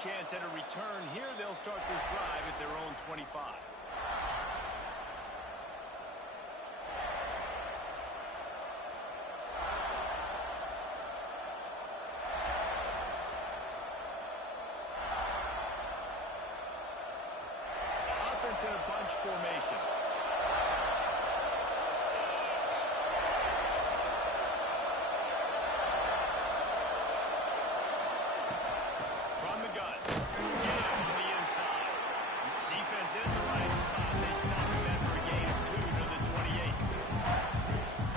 chance at a return here. They'll start this drive at their own 25. Offense in a bunch formation. From the gun. Yeah, on the inside. Defense in the right spot. They stop him after a gain of 2 to the 28.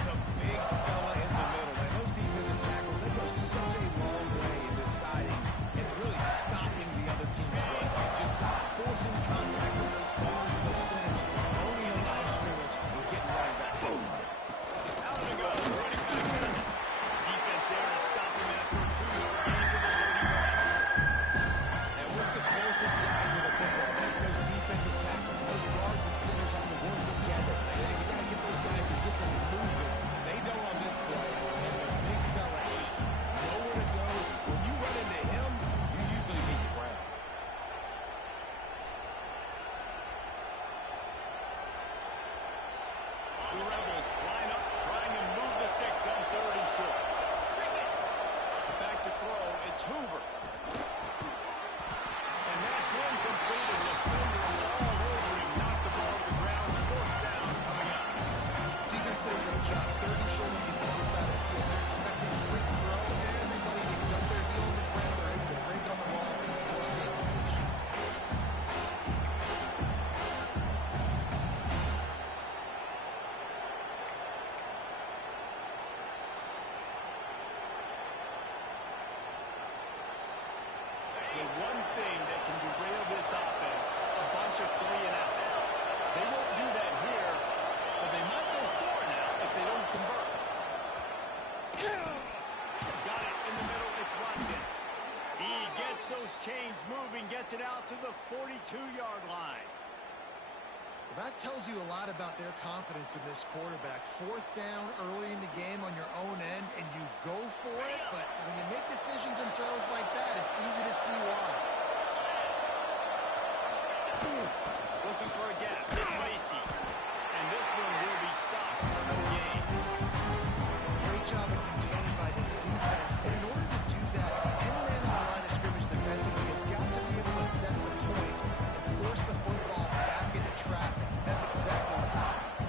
The big fella in the middle. And those defensive tackles, they go such a long way in deciding and really stopping the other team's run. Just forcing contact with those guards and those centers, owning a line of scrimmage and getting running backs in. Out of the gun. Running back does it. Defense there to stop him after a 2-yard gain to the 31. And what's the closest guy to the football? That's those defensive tackles. Those guards and centers have to work together. You got to get those guys and get some movement. They don't on this play, and the big fella hates. Nowhere to go. When you run into him, you usually meet the ground. The Rebels line up, trying to move the sticks on 3rd and short. Back to throw, it's Hoover. And that's incomplete. The defender all over him, knocked the ball to the ground. 4th down coming up. Defense did a great job. 3rd and short on the offensive side of the field. They're expecting a quick throw. Everybody gets up their heel on the ground. They're able to break on the ball and force the incompletion. The one thing that can derail this offense, a bunch of 3-and-outs. They won't do that here, but they might go 4-and-out if they don't convert. Got it in the middle. It's Rodgers. He gets those chains moving, gets it out to the 42-yard line. That tells you a lot about their confidence in this quarterback. 4th down early in the game on your own end, and you go for it, but when you make decisions and throws like that, it's easy to see why. Looking for a gap. It's Lacy. And this one will be stopped for no gain. Great job of containing by this defense. And in order to do that, the end man on the line of scrimmage defensively has got to be able to set the point and force the football back into traffic. That's exactly what happened.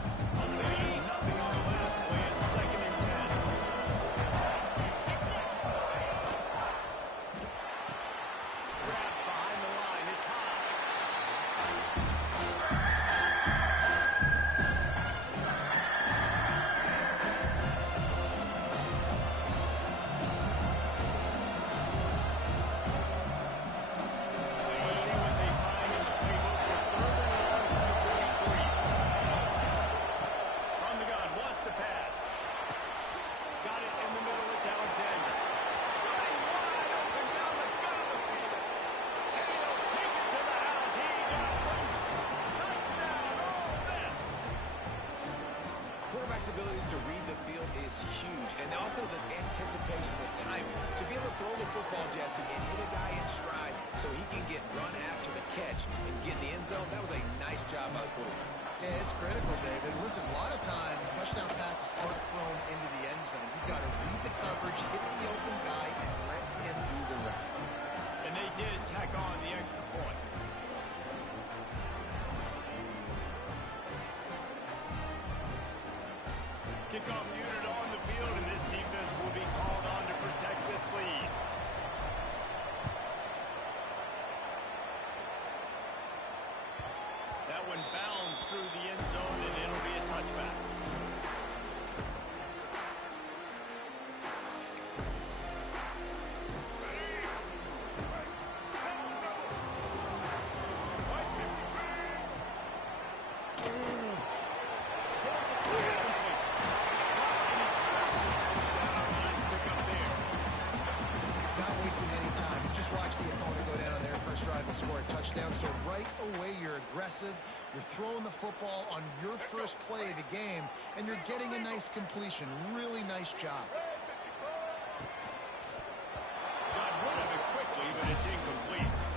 Nothing on the last play. It's 2nd and 10. Grab behind the line. It's high. Let's see what they find in the playbook for 3rd and long from the 43. From the gun, wants to pass. Got it in the middle. It's Alexander. Running wide open down the gut of the field. And he'll take it to the house. He got loose. Touchdown, Ole Miss. Quarterback's abilities to read the field is huge, and also the anticipation, the timing. To be able to throw the football, Jesse, and hit a guy in stride so he can get run after the catch and get in the end zone, that was a nice job by the quarterback. Yeah, it's critical, David. Listen, a lot of times, touchdown passes aren't thrown into the end zone. You've got to read the coverage, hit the open guy, and let him do the rest. And they did tack on the extra point. Kickoff unit on the field, and this defense will be called on to protect this lead. That one bounds through the end zone, and it'll be a touchback. drive and score a touchdown. So right away, you're aggressive. You're throwing the football on your first play of the game, and you're getting a nice completion. Really nice job. Got rid of it quickly, but it's incomplete.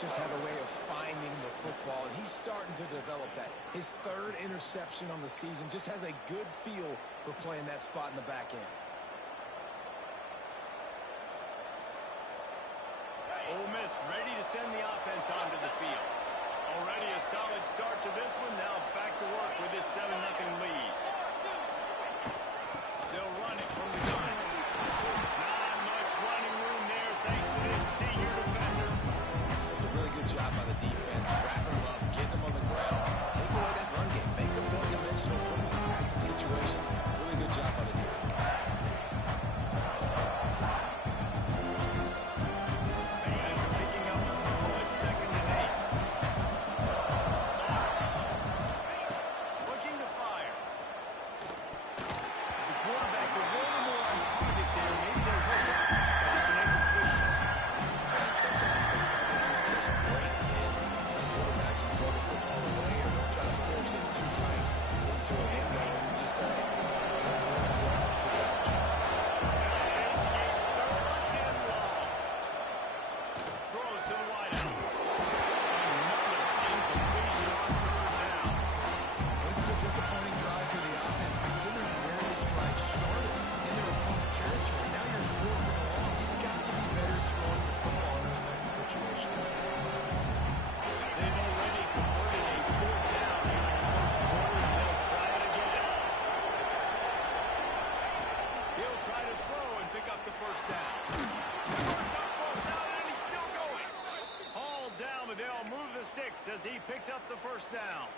just have a way of finding the football, and he's starting to develop that. His third interception on the season, just has a good feel for playing that spot in the back end. Ole Miss ready to send the offense onto the field. Already a solid start to this one. Now back to work with this 7-0 lead. They'll run it from the gun. Not much running room there thanks to this senior defender. It's a really good job by the defense, wrapping them up, getting them on the ground, take away that run game, make them one-dimensional, put them in passing situations. Really good job by the defense. As he picks up the first down.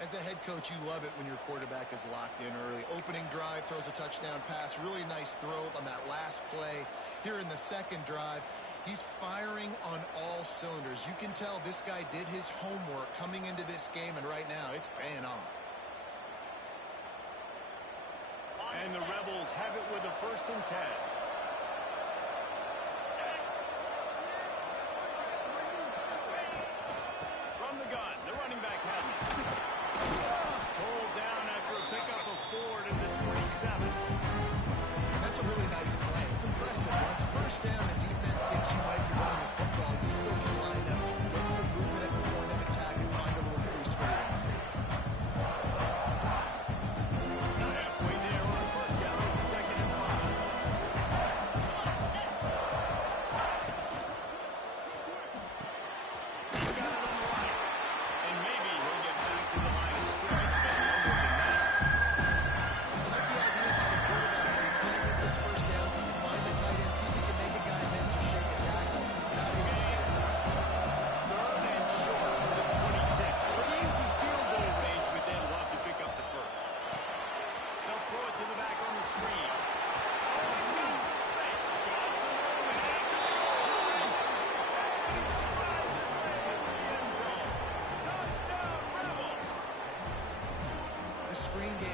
As a head coach, you love it when your quarterback is locked in early. Opening drive, throws a touchdown pass. Really nice throw on that last play. Here in the second drive, he's firing on all cylinders. You can tell this guy did his homework coming into this game, and right now it's paying off. And the Rebels have it with a 1st and 10. That's a really nice play. It's impressive. Once first down, the defense thinks you might be running the football. You still can line up, get some movement at the point of attack, and find a little crease for you. Halfway there on 1st down, 2nd and 5. He's got it on the right. And maybe he'll get back to the line of scrimmage, but no more than that.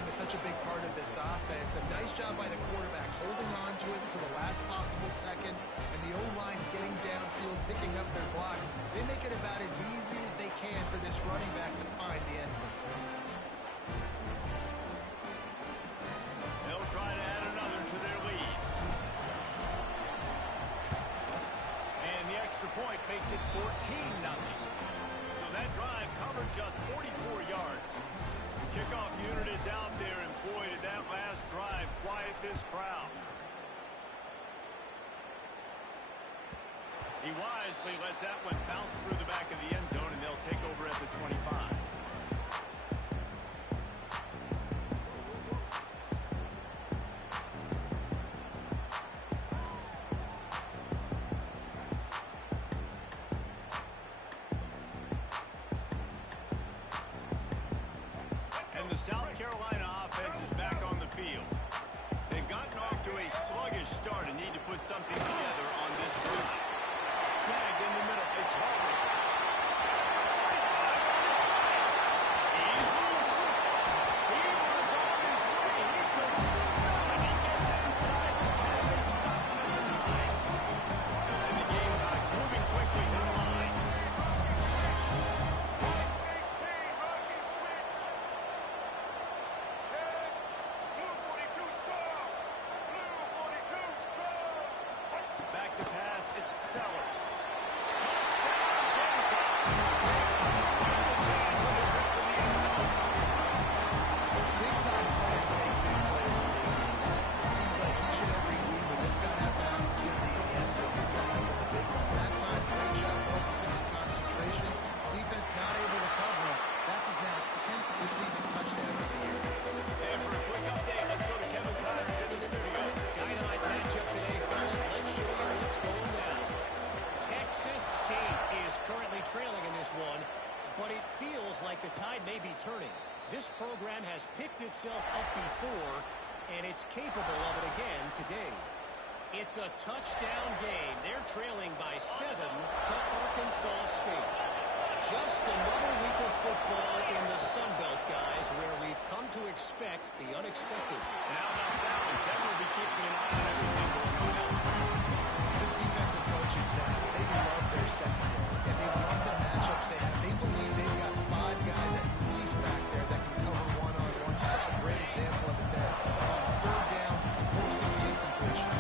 Such a big part of this offense. A nice job by the quarterback holding on to it until the last possible second, and the O-line getting downfield, picking up their blocks. They make it about as easy as they can for this running back to find the end zone. They'll try to add another to their lead. And the extra point makes it 14-0. So that drive covered just 44 yards. The kickoff unit is out there, and boy, did that last drive quiet this crowd. He wisely lets that one bounce through the back of the end zone, and they'll take over at the 25. And the South Carolina offense is back on the field. They've gotten off to a sluggish start and need to put something together on this drive. Snagged in the middle. It's Harvard. He's loose. He was on his way. He could smell it. He gets inside the 10. They stop him at the 9. And the Gamecocks moving quickly to the line. Back to pass. It's Sellers. Touchdown! Big-time players make big plays in big games. It seems like each and every week when this guy has an opportunity in the end zone, he's coming up with a big one. That time, great job focusing on concentration. Defense not able to cover him. That's his now 10th receiving touchdown of the year. And for a quick update, let's go to Kevin Connors in the studio. Dynamite matchup today, fellas. Let's show you what's going down. Texas State is currently trailing in this one, but it feels like the tide may be turning. This program has picked itself up before, and it's capable of it again today. It's a touchdown game. They're trailing by 7 to Arkansas State. Just another week of football in the Sun Belt, guys, where we've come to expect the unexpected. And how about that one? Kevin will be keeping an eye on everything going on elsewhere. This defensive coaching staff, they love their secondary, and they love the matchups they have. They believe they've got 5 guys at least back there that can cover one-on-one. You saw a great example of it there on 3rd down, forcing the incompletion.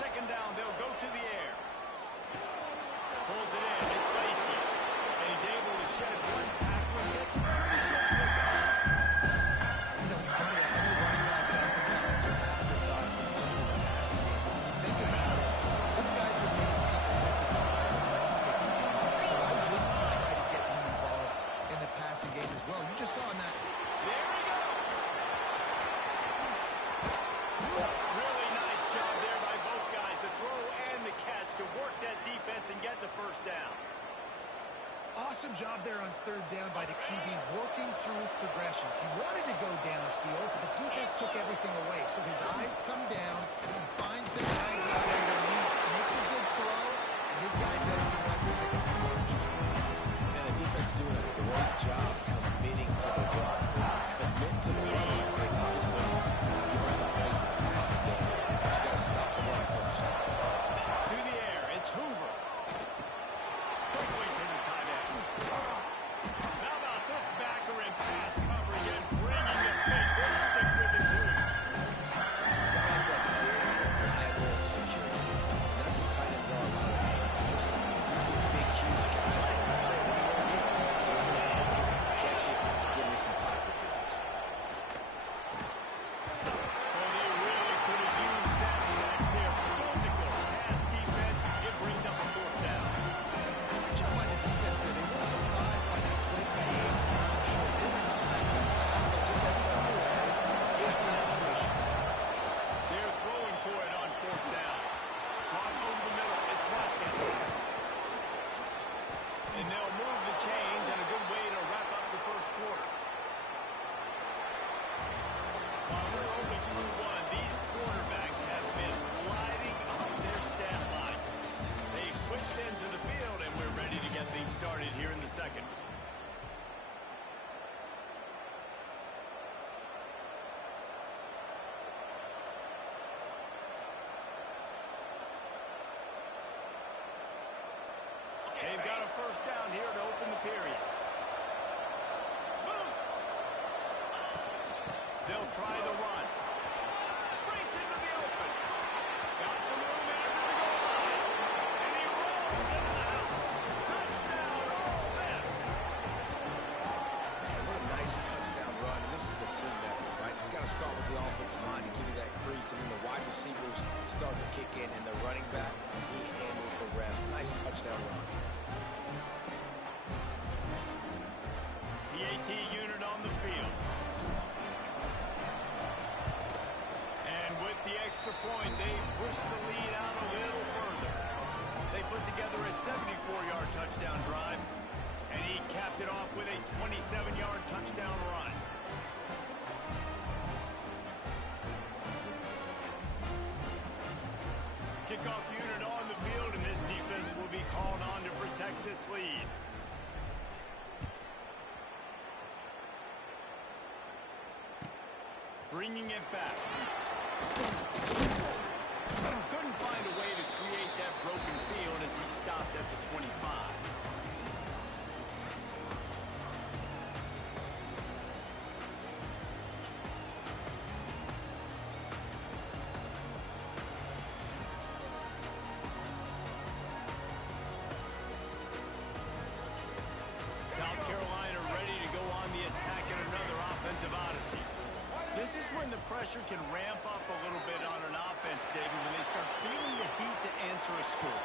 Second down, they'll go to the air. Pulls it in. It's Lacy. And he's able to shed one tackle and gets him pretty good to the gun. You know, it's funny. I know running backs oftentimes are afterthoughts when it comes to the passing game. When you think about it, this guy's been making people miss his entire life taking him off. So I wouldn't try to get him involved in the passing game as well. You just saw in that. There he goes. Really nice job there by both guys, the throw and the catch, to work that defense and get the first down. Awesome job there on 3rd down by the QB, working through his progressions. He wanted to go downfield, but the defense took everything away. So his eyes come down, he finds the guy right underneath, makes a good throw, and his guy does the rest of it. And the defense doing a great job committing to the run. Commit to the run because obviously you give yourself ways in the passing game, but you got to stop the run first. To the air, it's Hoover. Quickly to the tight end. How about this backer in pass coverage and bringing the big hit stick with it too? I like that big, reliable security. And that's what tight ends are a lot of times. These are big, huge guys that are not anywhere near. He's going to help you catch it, give me some positive yards. Well, they really could have used that catch there. Physical pass defense. It brings up a 4th down. Good job by the defense there. They were surprised by that play by Aiden Brown. Short, they didn't expect him. They took everything away, forced the incompletion. They're throwing for it on 4th down. Caught over the middle. It's Watkins. And they'll move the chains, and a good way to wrap up the first quarter. While we're only through one, these quarterbacks have been lighting up their stat line. They've switched ends of the field, and we're ready to get things started here in the second. They've got a first down here to open the period. They'll try the run. Breaks into the open. Got some room after the goal line. And he rolls into the house. Touchdown, Ole Miss. Man, what a nice touchdown run. And this is a team effort, right? It's got to start with the offensive line to give you that crease, and then the wide receivers start to kick in, and the running back, he handles the rest. Nice touchdown run. The AT unit on the field. And with the extra point, they push the lead out a little further. They put together a 74-yard touchdown drive, and he capped it off with a 27-yard touchdown run. Kickoff unit on the field, and this defense will be called on to protect this lead. Bringing it back. Couldn't find a way to create that broken field as he stopped at the 25. pressure can ramp up a little bit on an offense, David, when they start feeling the heat to answer a score.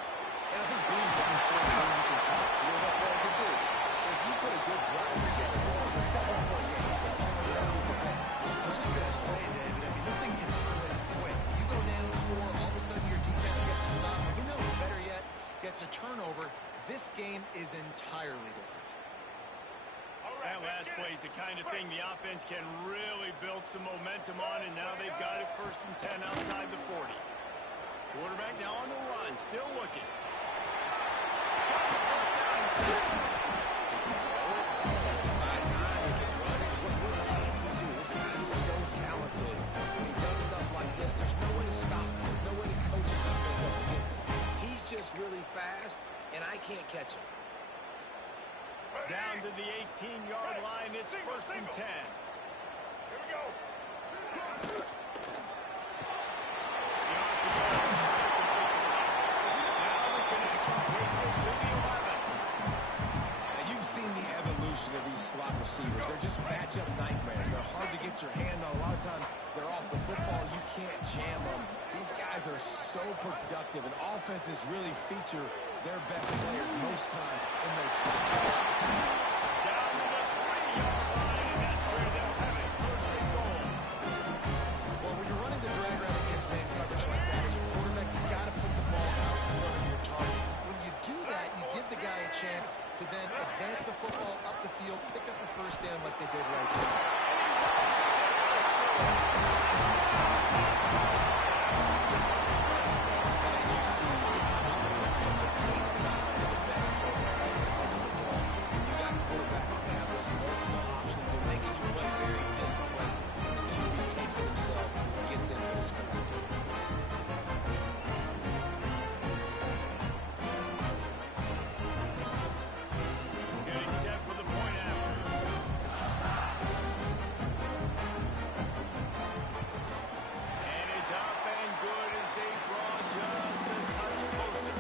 And I think being down 14, you can kind of feel that way. But dude, if you put a good drive together, this is a 7-point game, so tell me what you can play. I was just going to say, David, I mean, this thing can flip quick. You go down, score, all of a sudden your defense gets a stop. Who knows, better yet, gets a turnover. This game is entirely different. That last play is the kind of thing the offense can really build some momentum on, and now they've got it 1st and 10 outside the 40. Quarterback now on the run, still looking. By time he can run it, what can he do? This guy's so talented. When he does stuff like this, there's no way to stop him. There's no way to coach a defense up against this. He's just really fast, and I can't catch him. Down to the 18-yard line, it's 1st and 10. Here we go. Now the connection takes it to the 11. Now, you've seen the evolution of these slot receivers. They're just matchup nightmares. They're hard to get your hand on. A lot of times, they're off the football. You can't jam them. These guys are so productive, and offenses really feature their best players most time in those slot positions. Down to the 3-yard line, and that's where they'll have it. 1st and goal. Well, when you're running the drag route against man coverage like that, as a quarterback, you've got to put the ball out in front of your target. When you do that, you give the guy a chance to then advance the football up the field, pick up a 1st down like they did right there. Getting set for the point after. And it's up and good as they draw just a touch closer.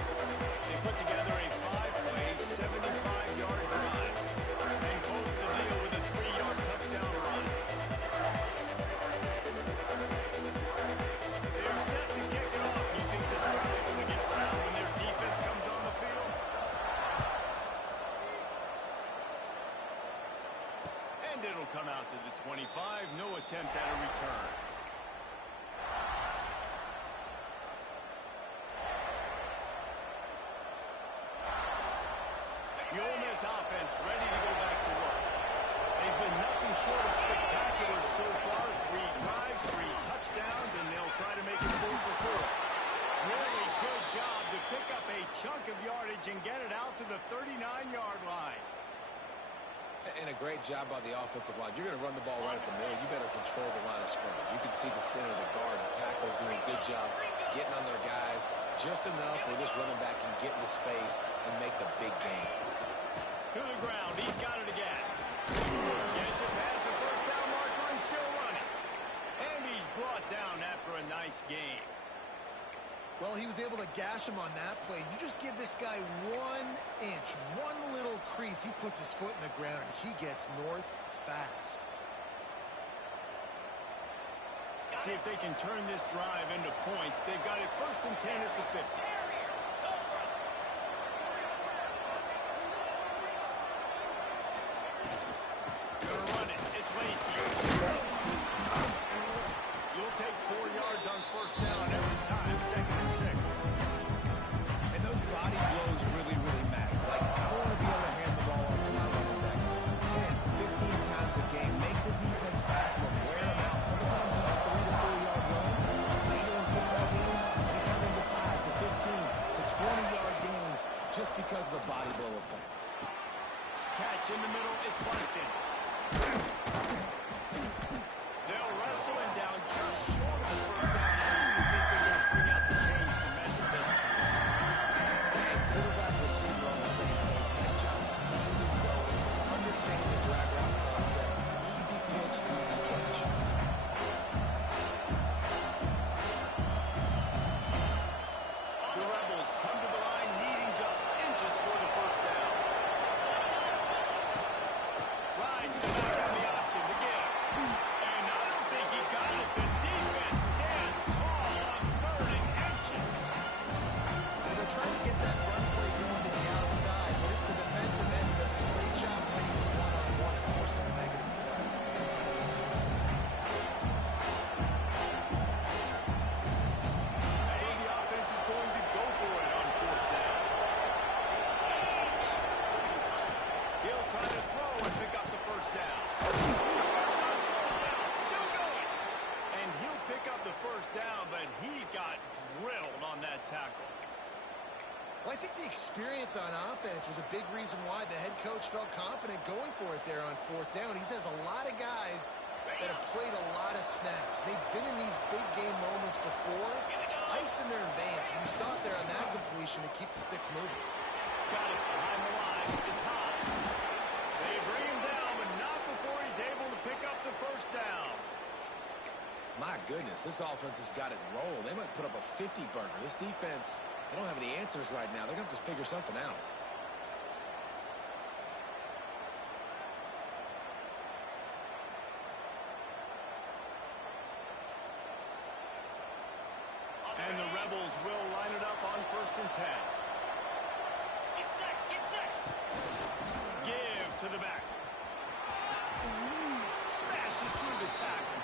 They put together a 5-play, 75-yard drive and close the deal with a 3-yard touchdown run. They're set to kick it off. You think this crowd's going to get loud when their defense comes on the field? And it'll come out to the 25. No attempt at a return. The Ole Miss offense ready to go back to work. They've been nothing short of spectacular so far. 3 drives, 3 touchdowns, and they'll try to make it 4 for 4. Really good job to pick up a chunk of yardage and get it out to the 39-yard line. And a great job by the offensive line. If you're going to run the ball right at the middle, you better control the line of scrimmage. You can see the center, the guard, the tackles doing a good job getting on their guys just enough where this running back can get into space and make the big game. To the ground, he's got it again. Gets it past the 1st down marker and still running. And he's brought down after a nice game. Well, he was able to gash him on that play. You just give this guy 1 inch, one little crease. He puts his foot in the ground, and he gets north fast. See if they can turn this drive into points. They've got it 1st and 10 at the 50. Gonna run it. It's Lacy. You'll take 4 yards on 1st down every time. 2nd and 6. And those body blows really, really matter. Like, I want to be able to hand the ball off to my running back 10, 15 times a game. Make the defense tackle them, wear them out. Sometimes these 3 to 4 yard runs, later in football games, they turn into 5 to 15 to 20-yard gains just because of the body blow effect. Catch in the middle. It's Blackton. They'll wrestle him down just short of the 1st down. I don't even think they're going to bring out the chains to measure this. And quarterback receiver on the same page. Nice job seeing the zone, understanding the drag route concept. Easy pitch, easy catch. The Rebels come to the line needing just inches for the 1st down. Rides the back on the option to give. And I don't think he got it. The tackle. Well, I think the experience on offense was a big reason why the head coach felt confident going for it there on 4th down. He says a lot of guys that have played a lot of snaps. They've been in these big game moments before, ice in their veins. You saw it there on that completion to keep the sticks moving. Got it behind the line. It's hot. They bring him down, but not before he's able to pick up the first down. My goodness, this offense has got it rolled. They might put up a 50-burger. This defense, they don't have any answers right now. They're going to have to figure something out. And the Rebels will line it up on 1st and 10. Give to the back. Smashes through the tackle.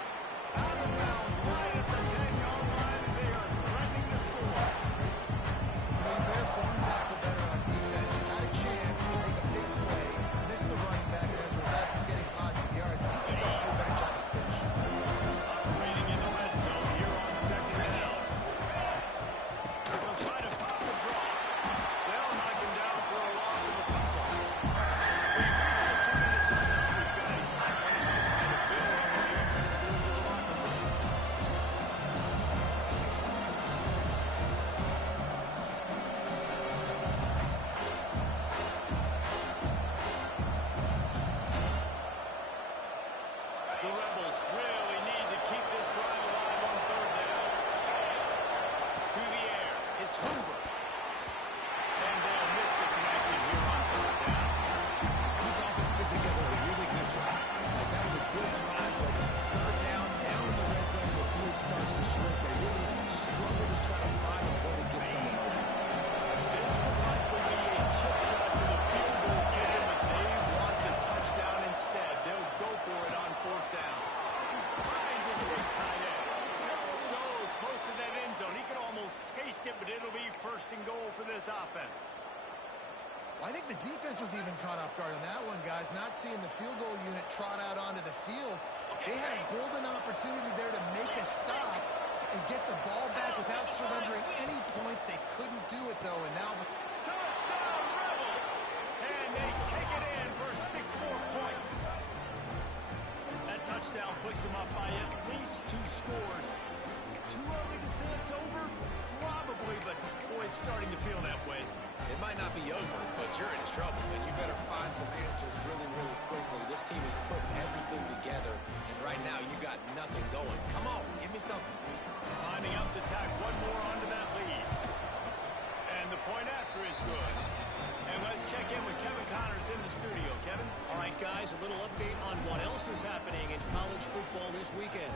Out of bounds, right at the 10-yard line as they are threatening to score. I mean, their form tackle better on defense. You had a chance to make a big play, missed the running back, and as a result, he's getting positive yards. Defense has to do a better job of finishing. Operating in the red zone here on 2nd down. They'll try to pop the draw. They'll knock him down for a loss of a couple. We've reached the 2-minute timeout. We've got a hot one as they try to build on the lead to the locker room. The Rebels really need to keep this drive alive on 3rd down. To the air, it's Hoover. And they'll miss the connection here on 3rd down. This offense put together a really good drive. Like, that was a good drive, but 3rd down in the red zone, the field starts to shrink. They really struggle to try to find a point and get someone open. This would likely be a chip shot to the field goal game, but they want the touchdown instead. They'll go for it on 4th down. Hines is a big tight end. So close to that end zone. He can almost taste it, but it'll be 1st and goal for this offense. Well, I think the defense was even caught off guard on that one, guys. Not seeing the field goal unit trot out onto the field. They had a golden opportunity there to make a stop and get the ball back without surrendering any points. They couldn't do it, though, and now... Touchdown, Rebels! And they take it in for 6 more points. That touchdown puts them up by at least 2 scores. Too early to say it's over? Probably, but boy, it's starting to feel that way. It might not be over, but you're in trouble, and you better find some answers really, really quickly. This team is putting everything together, and right now you got nothing going. Come on, give me something. Lining up to tack one more onto that lead. And the point after is good. And let's check in with Kevin Connors in the studio. Kevin? All right, guys, a little update on what else is happening in college football this weekend.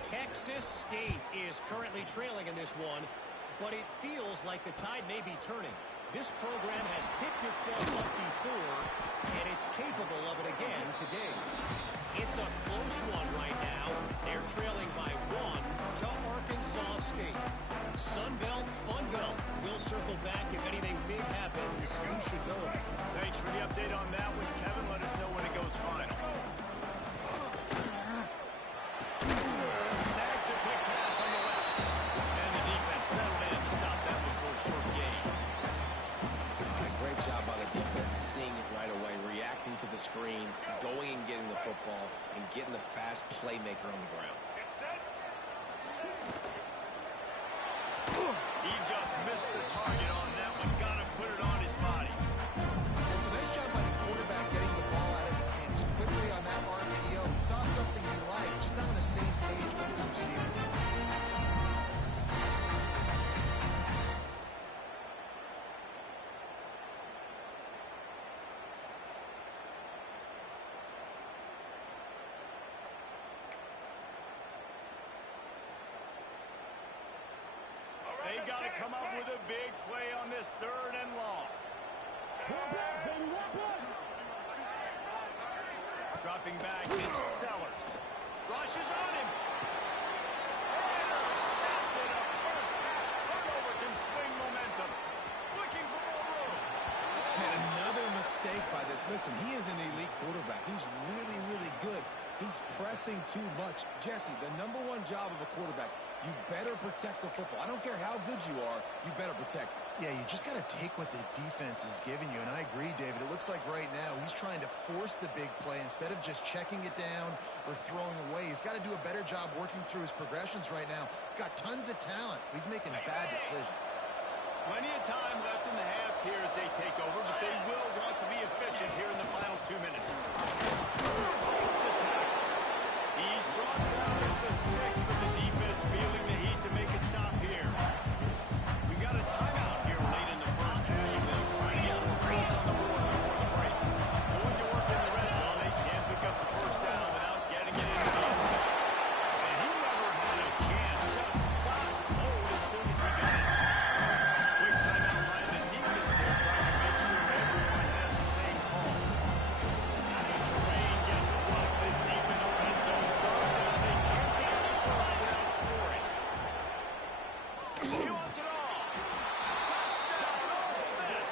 Texas State is currently trailing in this one, but it feels like the tide may be turning. This program has picked itself up before, and it's capable of it again today. It's a close one right now. They're trailing by 1 to Arkansas State. Sunbelt, Funbelt. We'll circle back if anything big happens. You should know it. Thanks for the update on that one, Kevin. Let us know when it goes final. Snags a quick pass on the left. And the defense settled in to stop that one for a short gain. All right, great job by the defense, seeing it right away, reacting to the screen, going and getting the football, and getting the fast playmaker on the ground. He just missed the target on that one. Gotta put it on his body. It's a nice job by the quarterback getting the ball out of his hands quickly on that RPO. He saw something he liked, just not on the same page with his receiver. They got to come up with a big play on this 3rd and long. Dropping back, it's Sellers. Rushes on him. Intercepted. A first-half turnover can swing momentum. Looking for more room. Man, another mistake by this. Listen, he is an elite quarterback. He's really, really good. He's pressing too much. Jesse, the #1 job of a quarterback, You better protect the football. I don't care how good you are, you better protect it. Yeah, you just got to take what the defense is giving you, and I agree, David. It looks like right now he's trying to force the big play instead of just checking it down or throwing away. He's got to do a better job working through his progressions right now. He's got tons of talent. He's making bad decisions. Plenty of time left in the half here as they take over, but they will want to be efficient here in the final 2 minutes. Makes the tackle. He's brought down at the 6, but the defense feeling the heat to make a stop here. We got a timeout here late in the first half, and they'll try to get more points on the board before the break. Going to work in the red zone, they can't pick up the first down without getting it into the end zone. And he never had a chance, just stopped cold as soon as he got it. Quick timeout by the defense there, trying to make sure everyone has the same call. The terrain gets rough as deep in the red zone. They can't get the first without scoring. He wants it all. Touchdown, Ole Miss.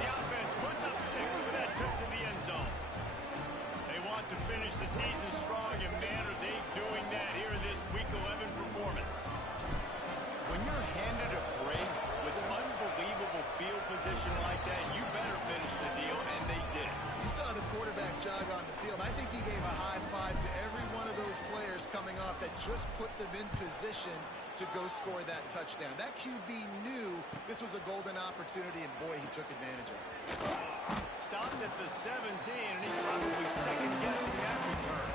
The offense puts up 6 with that trip to the end zone. They want to finish the season strong, and man, are they doing that here in this Week 11 performance. When you're handed a break with unbelievable field position like that, you better finish the deal, and they did. You saw the quarterback jog on the field. I think he gave a high five to every one of those players coming off that just put them in position to go score that touchdown. That QB knew this was a golden opportunity, and boy, he took advantage of it. Stopped at the 17, and he's probably second-guessing that return.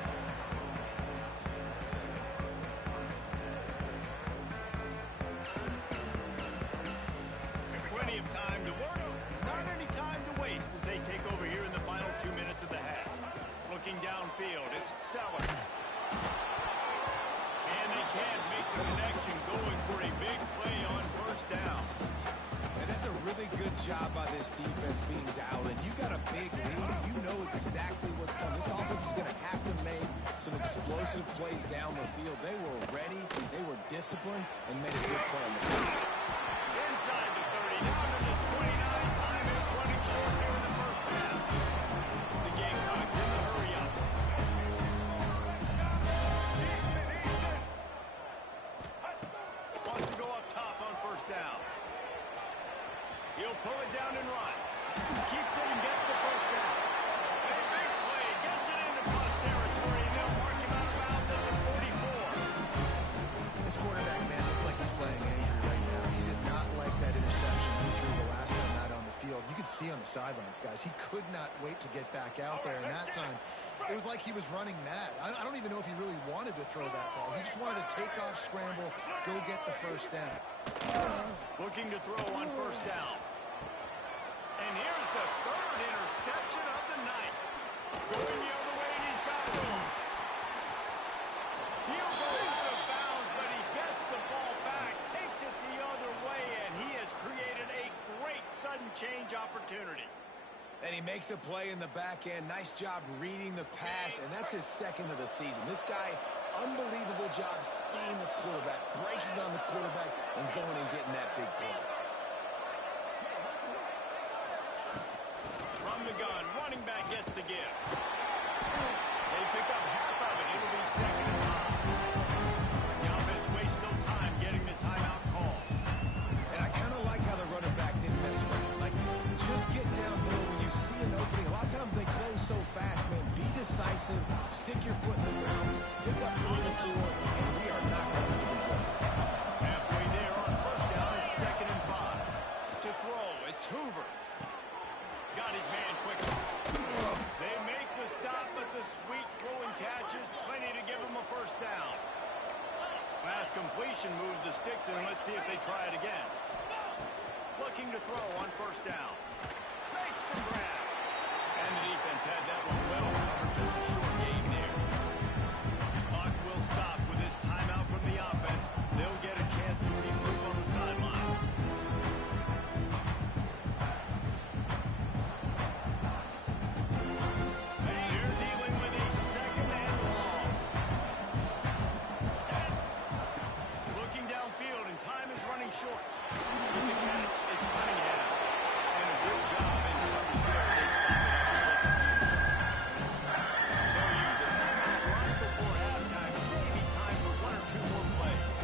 Plenty of time to work, not any time to waste as they take over here in the final 2 minutes of the half. Looking downfield, it's Sellers. And they can't make the connection, going for a big play on first down. And that's a really good job by this defense being dialed in. You got a big lead. You know exactly what's coming. This offense is going to have to make some explosive plays down the field. They were ready, they were disciplined, and made a good play on the field. Inside the 30, down to the 29. Time is running short here in the first half. The Gamecocks in the hurry up. Wants to go up top on first down. He'll pull it down and run. Keeps it and gets the first down. A big play, gets it into plus territory, and they'll mark him out of bounds at the 44. This quarterback, man, looks like he's playing angry right now. He did not like that interception he threw the last time out on the field. You could see on the sidelines, guys. He could not wait to get back out there, and that time it was like he was running mad. I don't even know if he really wanted to throw that ball. He just wanted to take off, scramble, go get the first down. Looking to throw on first down. And here's the third interception of the night. Going the other way, and he's got room. He'll go out of bounds, but he gets the ball back, takes it the other way, and he has created a great sudden change opportunity. And he makes a play in the back end. Nice job reading the pass, and that's his second of the season. This guy, unbelievable job seeing the quarterback, breaking on the quarterback, and going and getting that big play. From the gun, running back gets the give. They pick up half of it. It'll be second and 5. The offense wastes no time getting the timeout call. And I kind of like how the running back didn't mess around. Like, just get downhill when you see an opening. A lot of times they close so fast, man. Be decisive. Stick your foot in the ground. Pick up 3 or 4, and we are not going to be playing. Halfway there on first down, it's second and 5. To throw, it's Hoover. Got his man quickly. They make the stop, but the sweet throwing catch is plenty to give him a first down. Pass completion moved the sticks, and let's see if they try it again. Looking to throw on first down. Makes the grab. And the defense had that one well covered, just a short game there. Clock will stop with this timeout from the offense. They'll get a chance to regroup on the sideline. They're dealing with a second and long. Looking downfield, and time is running short. With the catch, it's Cunningham. And a good job in coverage there. They stop it after just a few. They'll use a timeout right before halftime. Maybe time for 1 or 2 more plays.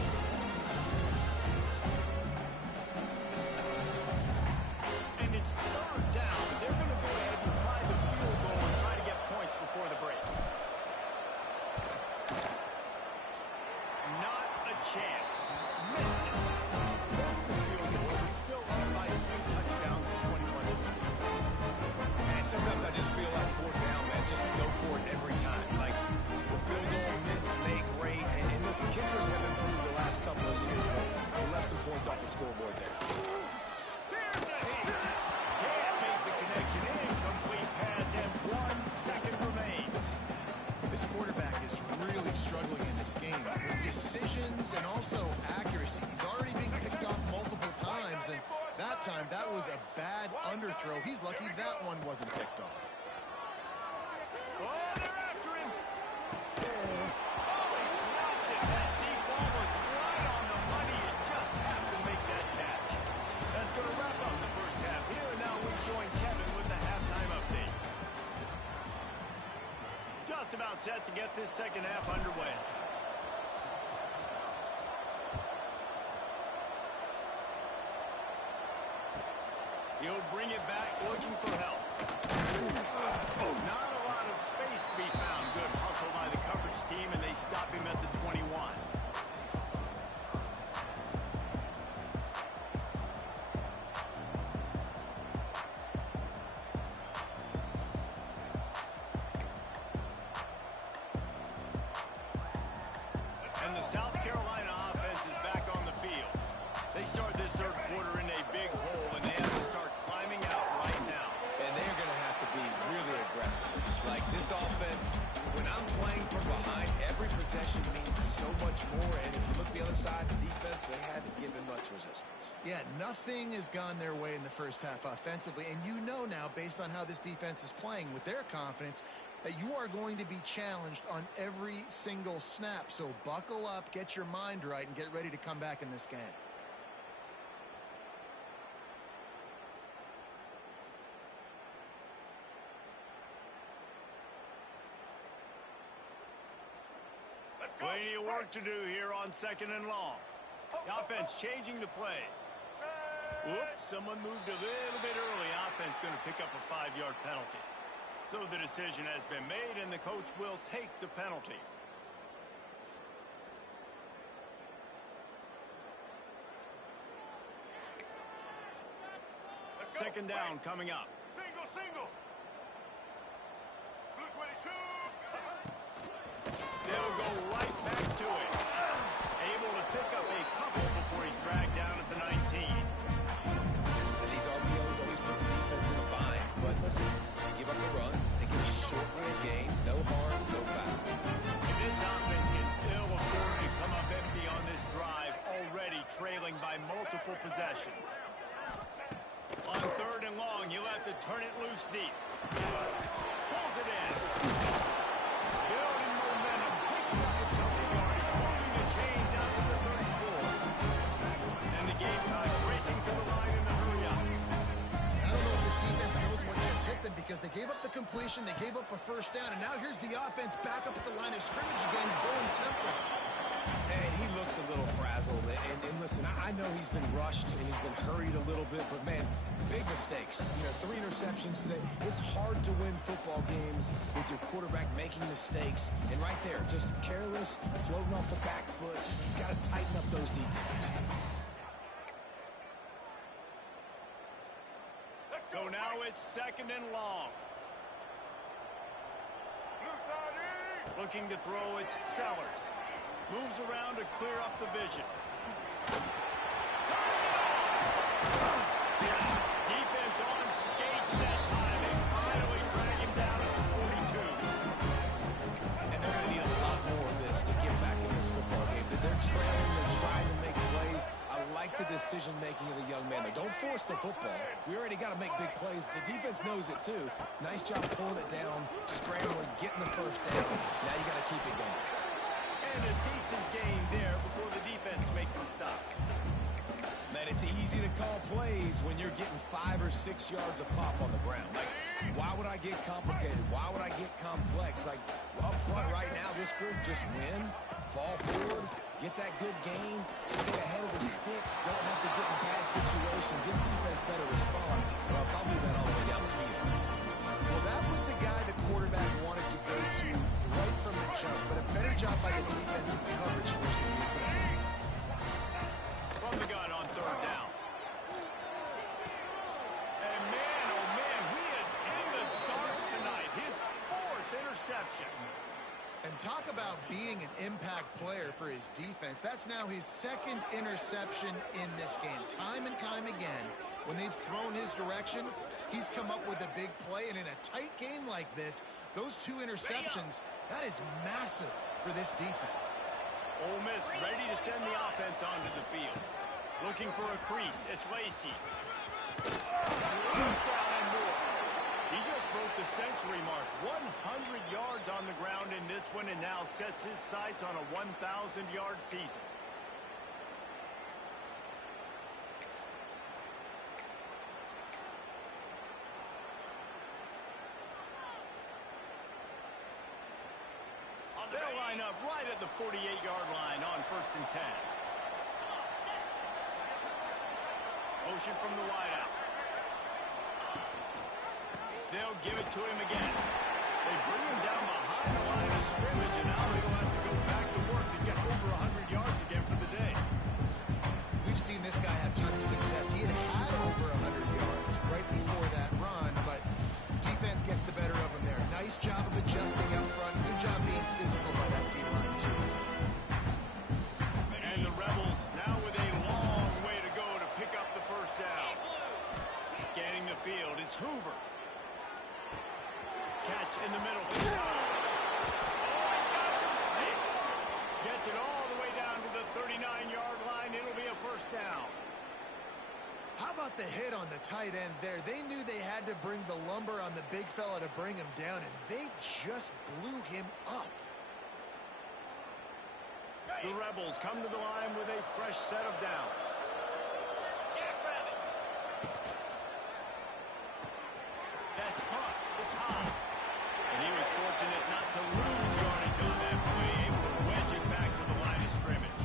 points off the scoreboard there. Here's a heat. Can't make the connection. Incomplete pass, and 1 second remains. This quarterback is really struggling in this game with decisions and also accuracy. He's already been picked off multiple times, and that time, that was a bad underthrow. He's lucky that one wasn't picked off. Oh, they're after him. Oh, he dropped it. That deep ball was right on the money. It just happened to make that catch. That's going to wrap up the first half here, and now we join Kevin with the halftime update. Just about set to get this second half underway. He'll bring it back, looking for help. Not a lot of space to be found. Good hustle by the coverage team, and they stop him at the 21. And the South Carolina offense is back on the field. They start this third quarter in a big hole, and they have to start climbing out right now. And they're going to have to be really aggressive. It's like this offense, when I'm playing from behind, every possession means so much more. And if you look the other side, the defense, they haven't given much resistance. Yeah, nothing has gone their way in the first half offensively, and you know now, based on how this defense is playing with their confidence, that you are going to be challenged on every single snap. So buckle up, get your mind right, and get ready to come back in this game. Plenty of work to do here on second and long. The offense changing the play. Whoops, someone moved a little bit early. Offense going to pick up a 5-yard penalty. So the decision has been made, and the coach will take the penalty. Second down coming up. Single. Blue 22. They'll go right back to it. Able to pick up a couple before he's dragged down at the 19. And these RPOs always put the defense in a bind. But listen, they give up the run, they get a short little gain, no harm, no foul. And this offense can ill afford to come up empty on this drive, already trailing by multiple possessions. On third and long, you'll have to turn it loose deep. Pulls it in. Building momentum, picking up a chunk of yards, moving the chains out to the 34. And the Gamecocks racing to the line in the hurry-up. I don't know if this defense knows what just hit them, because they gave up the completion, they gave up a first down, and now here's the offense back up at the line of scrimmage again, going tempo. And he looks a little frazzled. And listen, I know he's been rushed and he's been hurried a little bit, but man, big mistakes. 3 interceptions today. It's hard to win football games with your quarterback making mistakes. And right there, just careless, floating off the back foot. He's got to tighten up those details. So now it's second and long. Looking to throw, it's Sellers. Moves around to clear up the vision. Defense on skates that time. They finally drag him down at the 42. And they're going to need a lot more of this to get back in this football game. They're trailing, they're trying to make plays. I like the decision-making of the young man. They don't force the football. We already got to make big plays. The defense knows it, too. Nice job pulling it down, scrambling, getting the first down. Now you got to keep it going. And a decent gain there before the defense makes the stop. Man, it's easy to call plays when you're getting 5 or 6 yards a pop on the ground. Like, why would I get complicated? Why would I get complex? Like, up front right now, this group just win, fall forward, get that good gain, stay ahead of the sticks, don't have to get in bad situations. This defense better respond, or else I'll do that all the way down the field. Well, that was the guy the quarterback wanted to go to right from the jump, but a better job by the defense in coverage forcing the opening. From the gun on third down. And man, oh man, he is in the dark tonight. His 4th interception. And talk about being an impact player for his defense. That's now his second interception in this game. Time and time again, when they've thrown his direction, he's come up with a big play. And in a tight game like this, those 2 interceptions, that is massive for this defense. Ole Miss ready to send the offense onto the field. Looking for a crease. It's Lacey. Touchdown and more. He just broke the century mark. 100 yards on the ground in this one, and now sets his sights on a 1,000-yard season. They'll line up right at the 48-yard line on 1st and 10. Motion from the wideout. They'll give it to him again. They bring him down behind the line of scrimmage, and now they'll have to go back to work to get over 100 yards again for the day. We've seen this guy have tons of success. He had over 100 yards right before that run, but defense gets the better of him there. Nice job of adjusting up front. Good job being physical by that D-line, too. And the Rebels now with a long way to go to pick up the first down. Scanning the field, it's Hoover. Catch in the middle. It's Hoover. Oh, he's got some space. Gets it all the way down to the 39-yard line. It'll be a first down. How about the hit on the tight end there? They knew they had to bring the lumber on the big fella to bring him down, and they just blew him up. The Rebels come to the line with a fresh set of downs. That's caught. It's high. And he was fortunate not to lose yardage on that play, able to wedge it back to the line of scrimmage.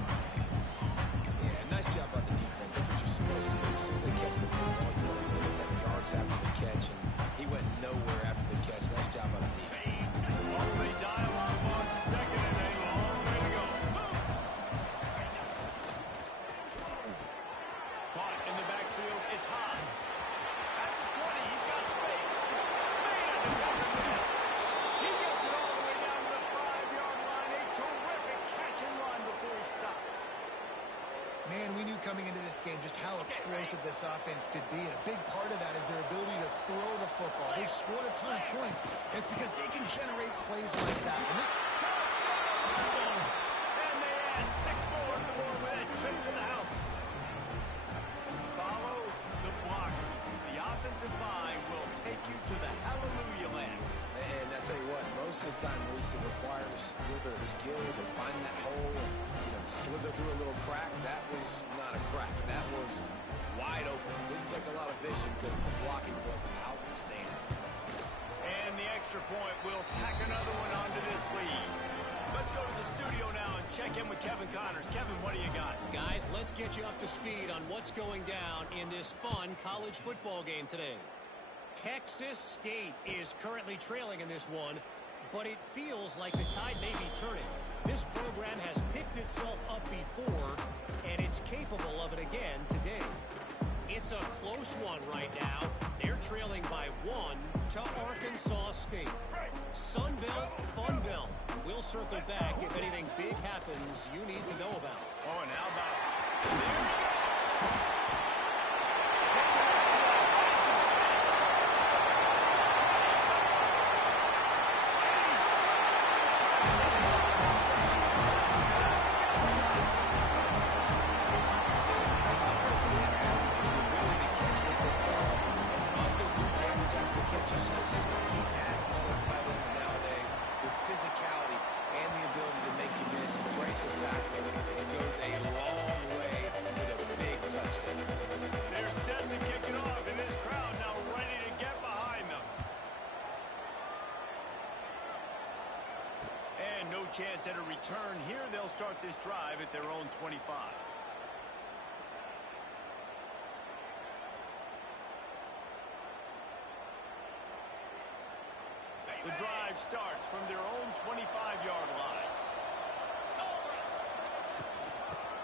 Yeah, nice job on the defense. That's what you're supposed to do. As soon as they catch the football, you want to limit that yards after the catch, and he went nowhere after the catch. Nice job on the defense. All they dial up on 2nd and a long way to go. Caught in the backfield. It's high. At the 20, he's got space. Man, that's a miss. He gets it all the way down to the 5-yard line. A terrific catch and run before he stopped. Man, we knew coming into this game just how explosive this offense could be, and a big part of that is their ability to throw the football. They've scored a ton of points, and it's because they can generate plays like that. And they add 6 more to the board with that trip to the house. Follow the blockers. The offensive line will take you to the hallelujah land. And I tell you what, most of the time, Reese, it requires a little bit of skill to find that hole and, slither through a little crack. That was not a crack. That was wide open. Didn't take a lot of vision because the blocking was outstanding. And the extra point will tack another one onto this lead. Let's go to the studio now and check in with Kevin Connors. Kevin, what do you got? Guys, let's get you up to speed on what's going down in this fun college football game today. Texas State is currently trailing in this one, but it feels like the tide may be turning. This program has picked itself up before, and it's capable of it again today. It's a close one right now. They're trailing by 1 to Arkansas State. Sunbelt, Funbelt. We'll circle back if anything big happens you need to know about. Oh, and how about... There we go! Chance at a return here. They'll start this drive at their own 25. The drive starts from their own 25-yard line.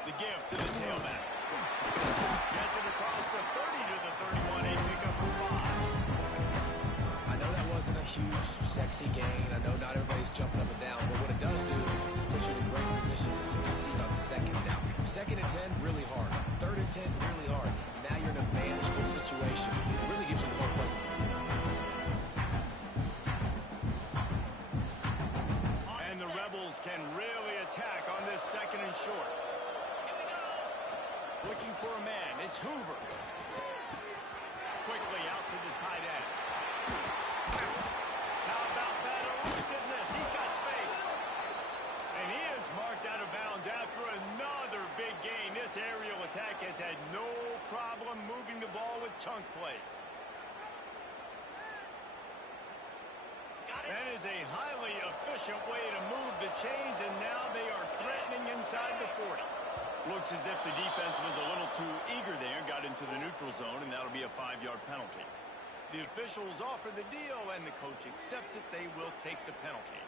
The give to the tailback. Gets it across the 30 to the 31. A pickup of 5. I know that wasn't a huge, sexy gain. I know not everybody's jumping up and down, but what it does do is put you in a great position to succeed on second down. Second and 10, really hard. Third and 10, really hard. Now you're in a manageable situation. It really gives you more play. And the Rebels can really attack on this second and short. Looking for a man. It's Hoover. Quickly out to the tight end. How about that elusiveness? He's got space. And he is marked out of bounds after another big gain. This aerial attack has had no problem moving the ball with chunk plays. That is a highly efficient way to move the chains, and now they are threatening inside the 40. Looks as if the defense was a little too eager there, got into the neutral zone, and that'll be a 5-yard penalty. The officials offer the deal, and the coach accepts it. They will take the penalty.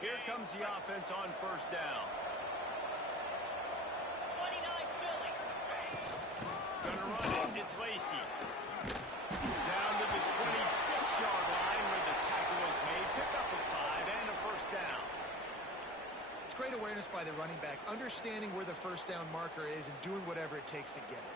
Here comes the offense on first down. 29 Philly. Gonna run it. It's Lacy. Down to the 26-yard line where the tackle was made. Pick up a 5 and a first down. It's great awareness by the running back, understanding where the first down marker is and doing whatever it takes to get it.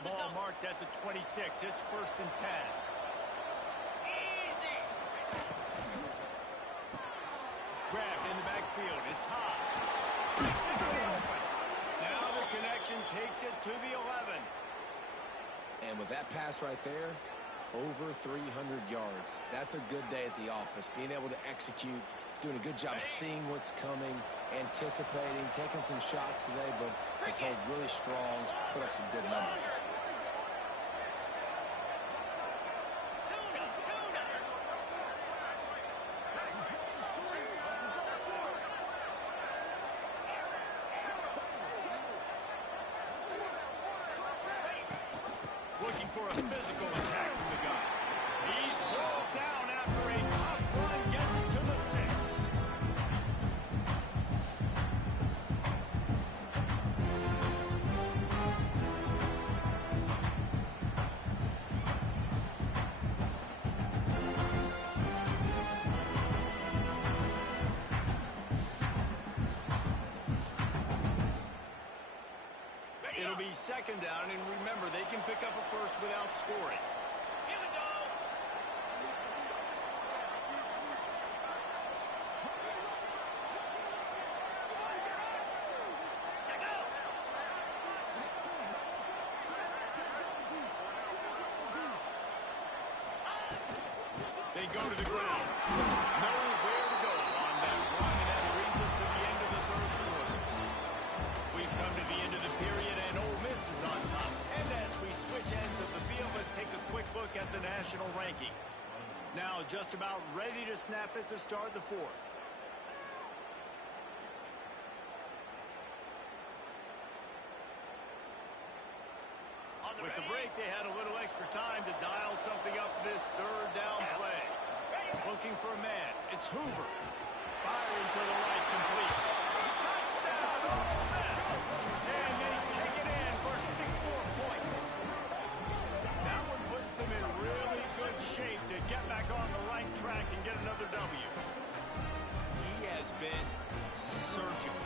Ball marked at the 26. It's first and 10. Easy. Grabbed in the backfield. It's hot. Breaks it open. Now the connection takes it to the 11. And with that pass right there, over 300 yards. That's a good day at the office. Being able to execute, doing a good job seeing what's coming, anticipating, taking some shots today, but has held really strong, put up some good numbers. Looking for a physical attack from the guy. He's brought down after a tough run. Gets it to the 6. It'll be second down, and remember, they can pick up a first without scoring. Here we go. Check out. They go to the ground. Nowhere to go on that run, and that brings us to the end of the third quarter. We've come to the end of the period, and Ole Miss is on top. And as we switch ends of the field, let's take a quick look at the national rankings. Now just about ready to snap it to start the fourth. With the break, they had a little extra time to dial something up for this third down play. Looking for a man. It's Hoover. Firing to the right, complete. Touchdown, Ole Miss! And they take it in for 6 more points. That one puts them in really good shape to get back on the right track and get another W. He has been surgical.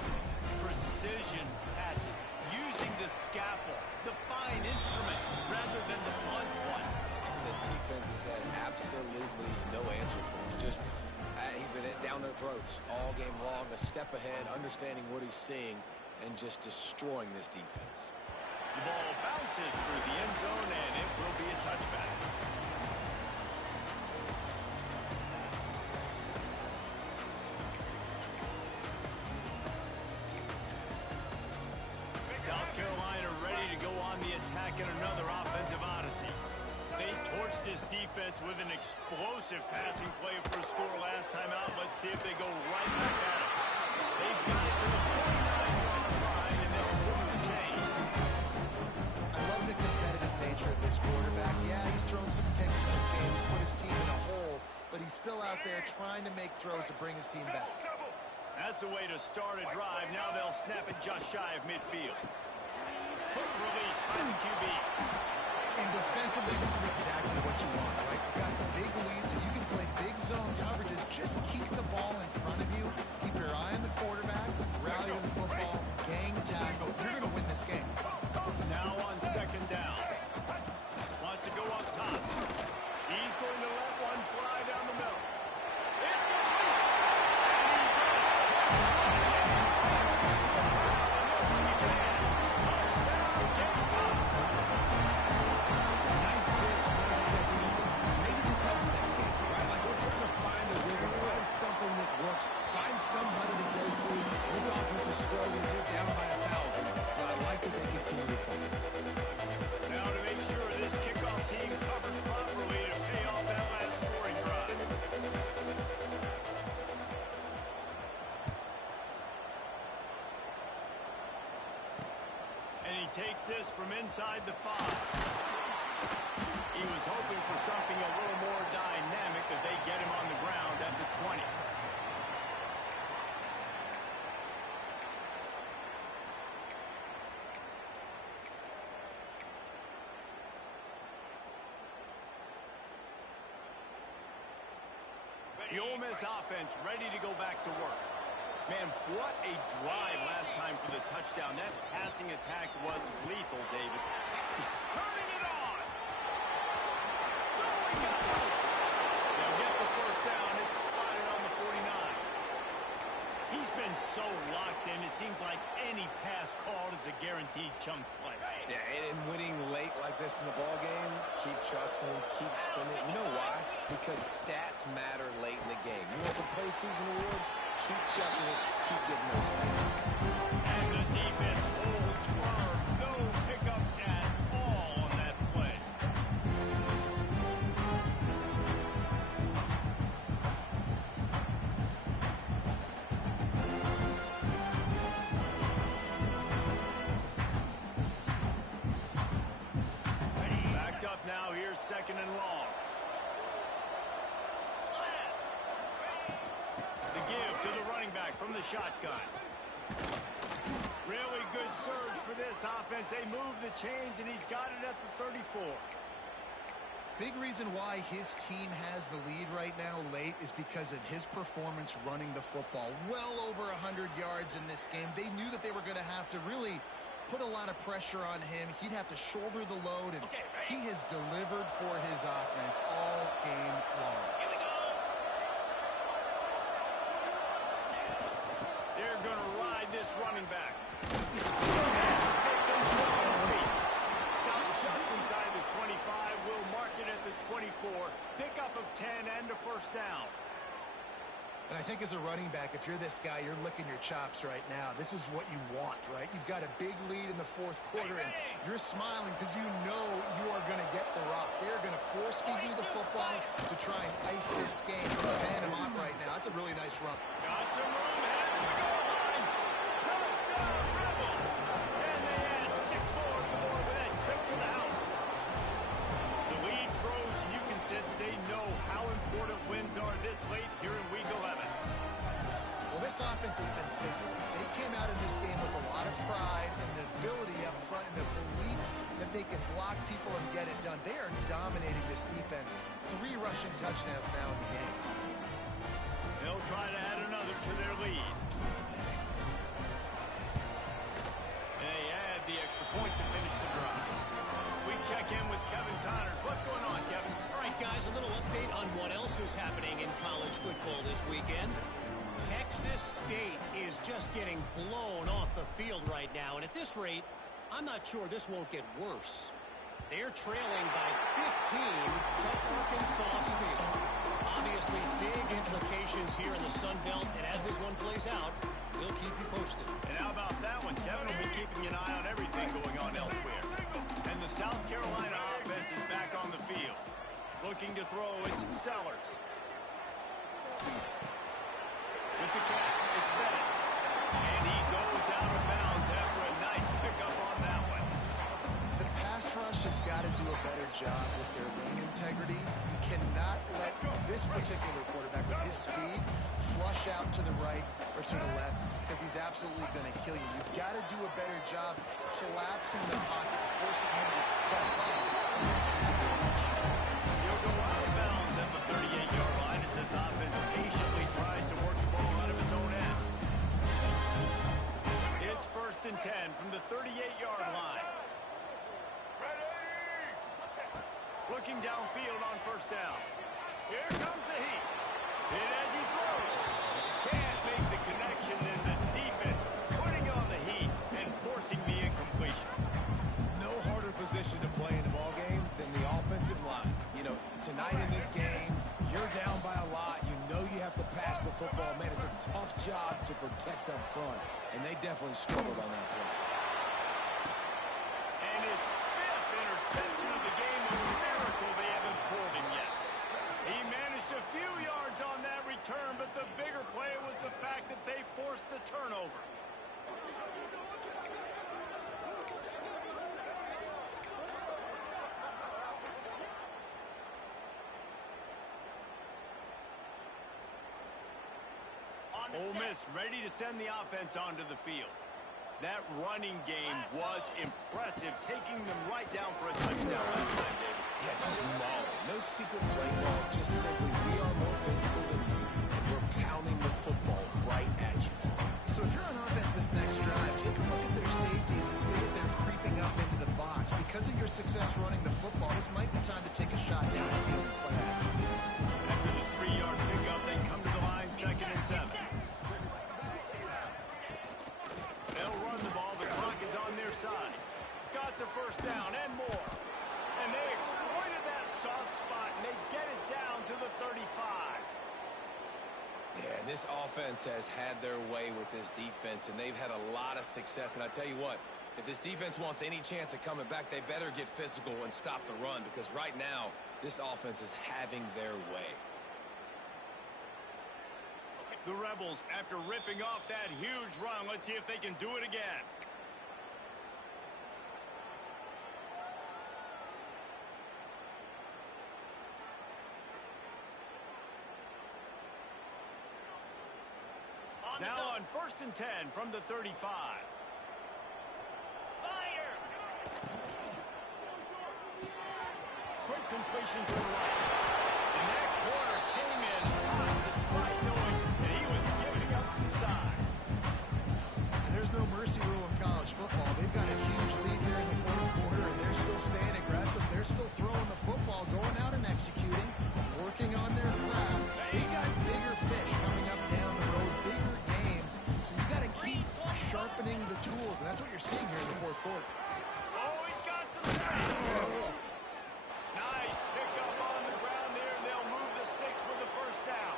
Precision passes. Using the scalpel, the fine instrument, rather than the blunt one. The defense has had absolutely no answer for him. Just, he's been down their throats all game long, a step ahead, understanding what he's seeing, and just destroying this defense. The ball bounces through the end zone, and it will be a touchback. South Carolina ready to go on the attack in another offensive odyssey. They torched this defense with an explosive passing play for a score last time out. Let's see if they go right back at it. They've got it to the 49-yard line, and they'll move the chain. I love the competitive nature of this quarterback. Yeah, he's thrown some picks in this game. He's out there trying to make throws to bring his team back. That's the way to start a drive. Now they'll snap it just shy of midfield. Quick release by the QB. And defensively, this is exactly what you want, right? You've got the big lead, so you can play big zone coverages. Just keep the ball in front of you. Keep your eye on the quarterback. Rally to the football. Gang tackle. You're going to win this game. Now on second down. Wants to go up top. He's going to let one fly down the middle. It's complete. And he does. Touchdown, Gamecock. Nice pitch, nice catching. Listen, maybe this helps next game, right? Like we're trying to find a rhythm, find something that works, find somebody to go to. This offense is struggling. We're down by 1,000, but I like that they continue to fight. Now to make sure this kickoff team covers properly to pay off that last scoring drive. And he takes this from inside the 5. He was hoping for something a little more dynamic, that they get him on the ground at the 20. The Ole Miss offense ready to go back to work. Man, what a drive last time for the touchdown. That passing attack was lethal, David. Turning it on! No, he got loose. They'll get the first down. It's spotted on the 49. He's been so locked in, it seems like any pass called is a guaranteed chunk play. Yeah, and winning late like this in the ball game, keep trusting him, keep spinning. You know why? Because stats matter late in the game. You want some postseason awards? Keep chucking it, keep getting those stats. And the defense holds firm. No pickup at all on that play. Backed up now. Here's second and long. The give to the running back from the shotgun. Really good surge for this offense. They move the chains, and he's got it at the 34. Big reason why his team has the lead right now late is because of his performance running the football. Well over 100 yards in this game. They knew that they were going to have to really put a lot of pressure on him. He'd have to shoulder the load, and he has delivered for his offense all game long. They're going to ride this running back. Stays on his feet. Stop just inside the 25. Will mark it at the 24. Pickup of 10 and a first down. And I think as a running back, if you're this guy, you're licking your chops right now. This is what you want, right? You've got a big lead in the fourth quarter, and you're smiling because you know you are going to get the rock. They're going to force feed you the football to try and ice this game. Just fan him off right now. That's a really nice run. Got some room, head to the goal line. Touchdown, Rebels. And they add 6 more to the board with that trip to the house. The lead grows, and you can sense they know how important wins are this late here in Week 11. Well, this offense has been physical. They came out of this game with a lot of pride and an ability up front and a belief that they can block people and get it done. They are dominating this defense. 3 rushing touchdowns now in the game. They'll try to add another to their lead. And they add the extra point to finish the drive. We check in with Kevin Connors. What's going on, Kevin? All right, guys, a little update on what else is happening in college football this weekend. Texas State is just getting blown off the field right now, and at this rate, I'm not sure this won't get worse. They're trailing by 15 to Arkansas State. Obviously, big implications here in the Sun Belt, and as this one plays out, we'll keep you posted. And how about that one? Kevin will be keeping an eye on everything going on elsewhere. And the South Carolina offense is back on the field. Looking to throw, it's Sellers. With the catch, it's Bennett. And he goes out of bounds after a nice pickup on that one. The pass rush has got to do a better job with their lane integrity. You cannot let this particular quarterback with his speed flush out to the right or to the left because he's absolutely going to kill you. You've got to do a better job collapsing the pocket, forcing him to step up. He'll go out of bounds at the 38-yard line as this offense patiently tries to work the ball out of its own end. It's 1st and 10 from the 38-yard line. Looking downfield on 1st down. Here comes the heat. And as he throws, can't make the connection, and the defense putting on the heat and forcing the incompletion. No harder position to play in a ball game than the offensive line. You know, tonight in this game, you're down by a lot. You know you have to pass the football. Man, it's a tough job to protect up front, and they definitely struggled on that play. And his 5th interception of the game, a miracle they haven't pulled him yet. He managed a few yards on that return, but the bigger play was the fact that they forced the turnover. Ole Miss ready to send the offense onto the field. That running game was impressive, taking them right down for a touchdown last time, David. Yeah, just mauling. No secret play calls, just simply we are more physical than you, and we're pounding the football right at you. So if you're on offense this next drive, take a look at their safeties and see if they're creeping up into the box. Because of your success running the football, this might be time to take a shot down the field and play action. After the 3-yard pickup, they come to the line, 2nd and 7. They'll run the ball. The clock is on their side. Got the 1st down and more. And they exploited that soft spot, and they get it down to the 35. Yeah, and this offense has had their way with this defense, and they've had a lot of success. And I tell you what, if this defense wants any chance of coming back, they better get physical and stop the run, because right now, this offense is having their way. The Rebels, after ripping off that huge run, let's see if they can do it again. Now on 1st and 10 from the 35. Quick completion to the right. And that corner came in hot despite knowing that he was giving up some size. There's no mercy rule in college football. They've got a huge lead here in the 4th quarter, and they're still staying aggressive. They're still throwing the football, going out and executing, working on their craft. They've got bigger fish coming up down the road, bigger games. So you got to keep sharpening the tools, and that's what you're seeing here in the 4th quarter. Oh, he's got some space. Nice pickup on the ground there, and they'll move the sticks with the 1st down.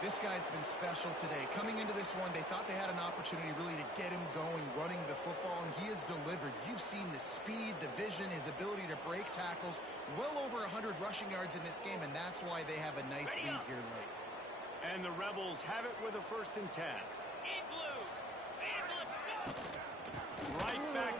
This guy's been special today. Coming into this one, they thought they had an opportunity really to get him going, running the football, and he has delivered. You've seen the speed, the vision, his ability to break tackles. Well over 100 rushing yards in this game, and that's why they have a nice lead here late. And the Rebels have it with a 1st and 10. Right back